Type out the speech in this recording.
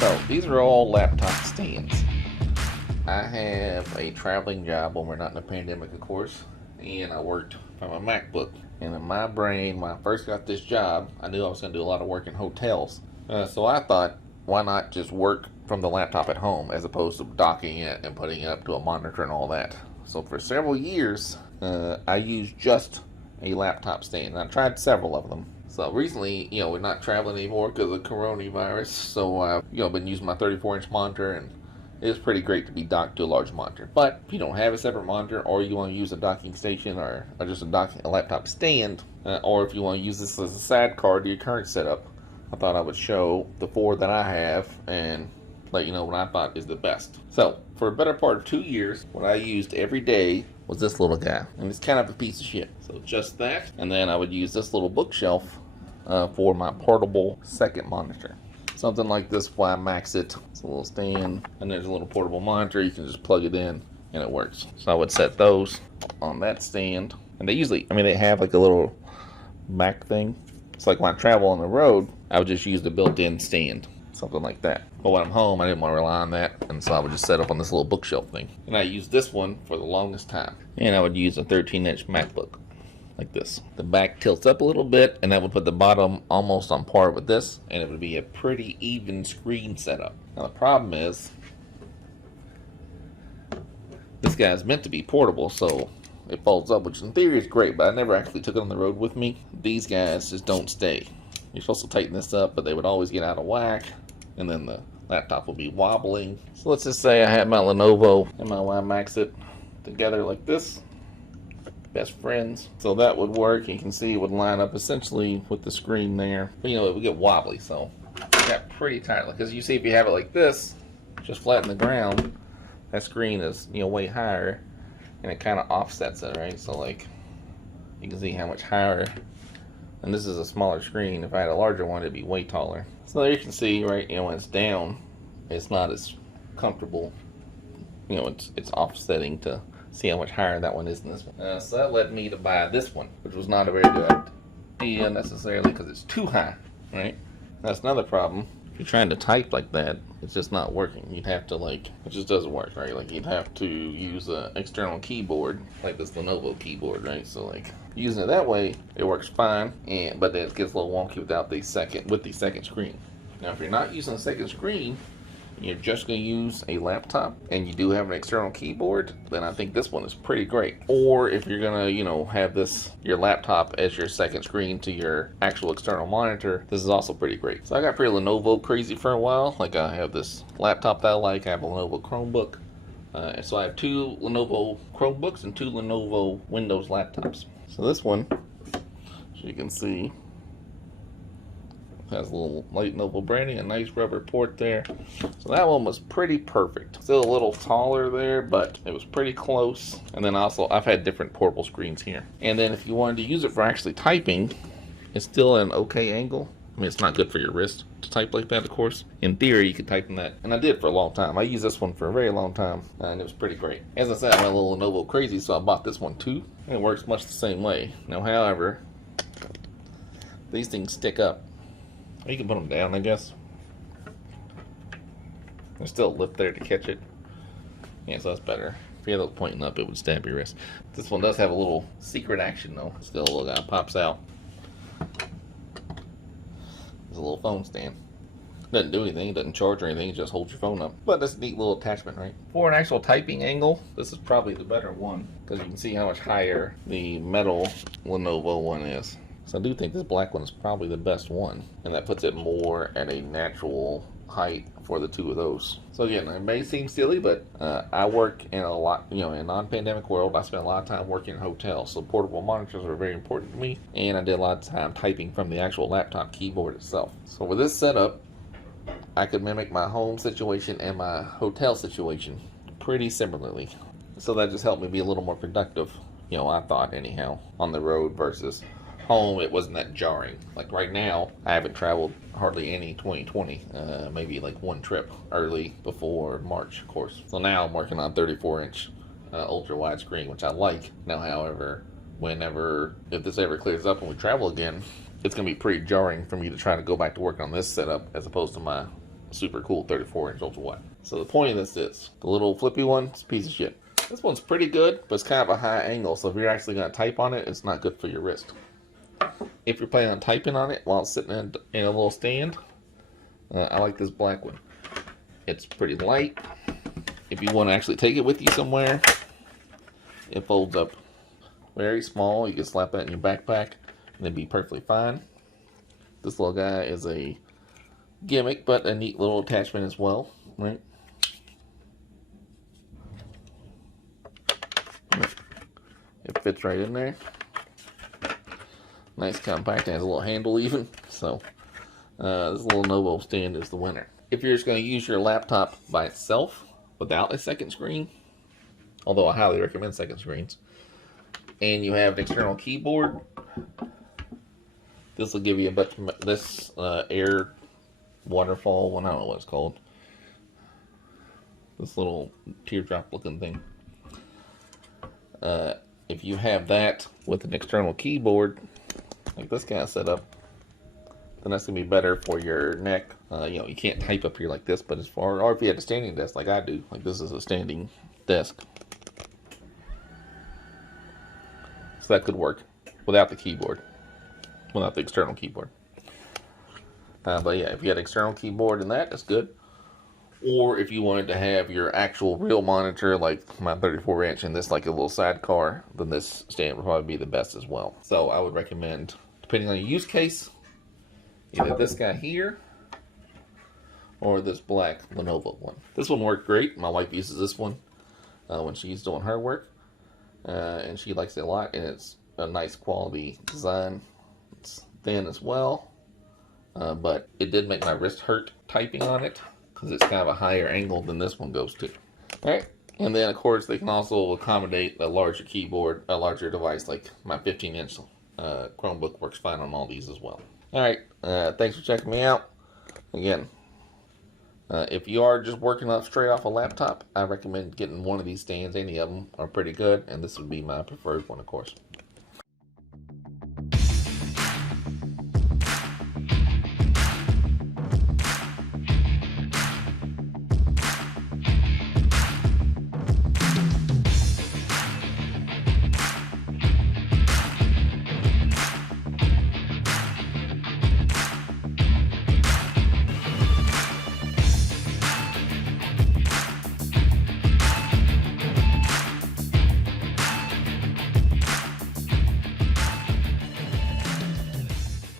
So these are all laptop stands. I have a traveling job when we're not in a pandemic, of course, and I worked from a MacBook. And in my brain, when I first got this job, I knew I was going to do a lot of work in hotels. So I thought, why not just work from the laptop at home as opposed to docking it and putting it up to a monitor and all that. So for several years, I used just a laptop stand. And I tried several of them. So recently, we're not traveling anymore because of coronavirus. So I've, been using my 34-inch monitor, and it's pretty great to be docked to a large monitor. But if you don't have a separate monitor, or you want to use a docking station, or just a laptop stand, or if you want to use this as a sidecar to your current setup, I thought I would show the four that I have and let you know what I thought is the best. So for a better part of 2 years, what I used every day was this little guy, and it's kind of a piece of shit. So just that, and then I would use this little bookshelf for my portable second monitor. Something like this, why I max it. It's a little stand, and there's a little portable monitor. You can just plug it in, and it works. So I would set those on that stand, and they usually, they have like a little back thing. It's like when I travel on the road, I would just use the built-in stand, something like that. But when I'm home, I didn't want to rely on that, and so I would just set up on this little bookshelf thing. And I used this one for the longest time. And I would use a 13-inch MacBook, like this. The back tilts up a little bit, and that would put the bottom almost on par with this, and it would be a pretty even screen setup. Now the problem is, this guy is meant to be portable, so it folds up, which in theory is great, but I never actually took it on the road with me. These guys just don't stay. You're supposed to tighten this up, but they would always get out of whack, and then the laptop will be wobbling. So let's just say I had my Lenovo and my Maxit together like this. Best friends. So that would work. You can see it would line up essentially with the screen there. But it would get wobbly, so it got pretty tight. Because you see, if you have it like this, just flat in the ground, that screen is way higher, and it kind of offsets it, right? So like, you can see how much higher. And this is a smaller screen. If I had a larger one, it'd be way taller. So there you can see, right, when it's down, it's not as comfortable. It's offsetting to see how much higher that one is than this one. So that led me to buy this one, which was not a very good idea necessarily because it's too high, right? That's another problem. If you're trying to type like that, it's just not working. You'd have to it just doesn't work, right? Like you'd have to use an external keyboard, like this Lenovo keyboard, right? So using it that way, it works fine, but then it gets a little wonky without the second screen. Now, if you're not using a second screen, you're just going to use a laptop, and you do have an external keyboard, then I think this one is pretty great. Or if you're going to, have your laptop as your second screen to your actual external monitor, this is also pretty great. So I got pretty Lenovo crazy for a while. Like I have this laptop that I like. I have a Lenovo Chromebook. And so I have 2 Lenovo Chromebooks and 2 Lenovo Windows laptops. So this one, as you can see, has a little light Lenovo branding, a nice rubber port there. So that one was pretty perfect. Still a little taller there, but it was pretty close. And then also, I've had different portable screens here. And then if you wanted to use it for actually typing, it's still an okay angle. It's not good for your wrist to type like that, of course. In theory, you could type in that. And I did for a long time. I used this one for a very long time, and it was pretty great. As I said, I'm a little Lenovo crazy, so I bought this one too. And it works much the same way. Now, however, these things stick up. You can put them down, I guess. There's still a lip there to catch it. Yeah, so that's better. If you had it pointing up, it would stab your wrist. This one does have a little secret action, though. Still a little guy pops out. There's a little phone stand. Doesn't do anything, doesn't charge or anything, it just holds your phone up. But that's a neat little attachment, right? For an actual typing angle, this is probably the better one, because you can see how much higher the metal Lenovo one is. So I do think this black one is probably the best one, and that puts it more at a natural height for the 2 of those. So again, it may seem silly, but I work in a lot, in a non-pandemic world. I spent a lot of time working in hotels, so portable monitors are very important to me, and I did a lot of time typing from the actual laptop keyboard itself. So with this setup, I could mimic my home situation and my hotel situation pretty similarly. So that just helped me be a little more productive, I thought anyhow, on the road versus home. It wasn't that jarring. Like right now, I haven't traveled hardly any 2020, maybe like one trip early before March, of course. So now I'm working on 34-inch ultra-wide screen, which I like. Now, however, if this ever clears up and we travel again, it's going to be pretty jarring for me to try to go back to work on this setup as opposed to my super cool 34-inch ultrawide. So the point of this is, the little flippy one, it's a piece of shit. This one's pretty good, but it's kind of a high angle, so if you're actually going to type on it, it's not good for your wrist. If you're planning on typing on it while it's sitting in a little stand, I like this black one. It's pretty light. If you want to actually take it with you somewhere, it folds up very small. You can slap that in your backpack and it'd be perfectly fine. This little guy is a gimmick, but a neat little attachment as well, right? It fits right in there. Nice compact, and has a little handle even. So this little Lenovo stand is the winner. If you're just going to use your laptop by itself without a second screen, although I highly recommend second screens, and you have an external keyboard, this will give you a bunch of this air waterfall one. I don't know what it's called. This little teardrop looking thing. If you have that with an external keyboard, like this guy set up, then that's gonna be better for your neck. You know, you can't type up here like this, but as far, or if you had a standing desk like I do, like this is a standing desk, so that could work without the keyboard, without the external keyboard. But yeah, if you had an external keyboard and that's good. Or if you wanted to have your actual real monitor, like my 34-inch, and this like a little sidecar, then this stand would probably be the best as well. So I would recommend, depending on your use case, either this guy here or this black Lenovo one. This one worked great. My wife uses this one when she's doing her work, and she likes it a lot, and it's a nice quality design. It's thin as well, but it did make my wrist hurt typing on it, because it's kind of a higher angle than this one goes to. Alright, and then of course they can also accommodate a larger keyboard, a larger device, like my 15-inch Chromebook works fine on all these as well. Alright, thanks for checking me out. Again, if you are just working up straight off a laptop, I recommend getting one of these stands. Any of them are pretty good, and this would be my preferred one, of course.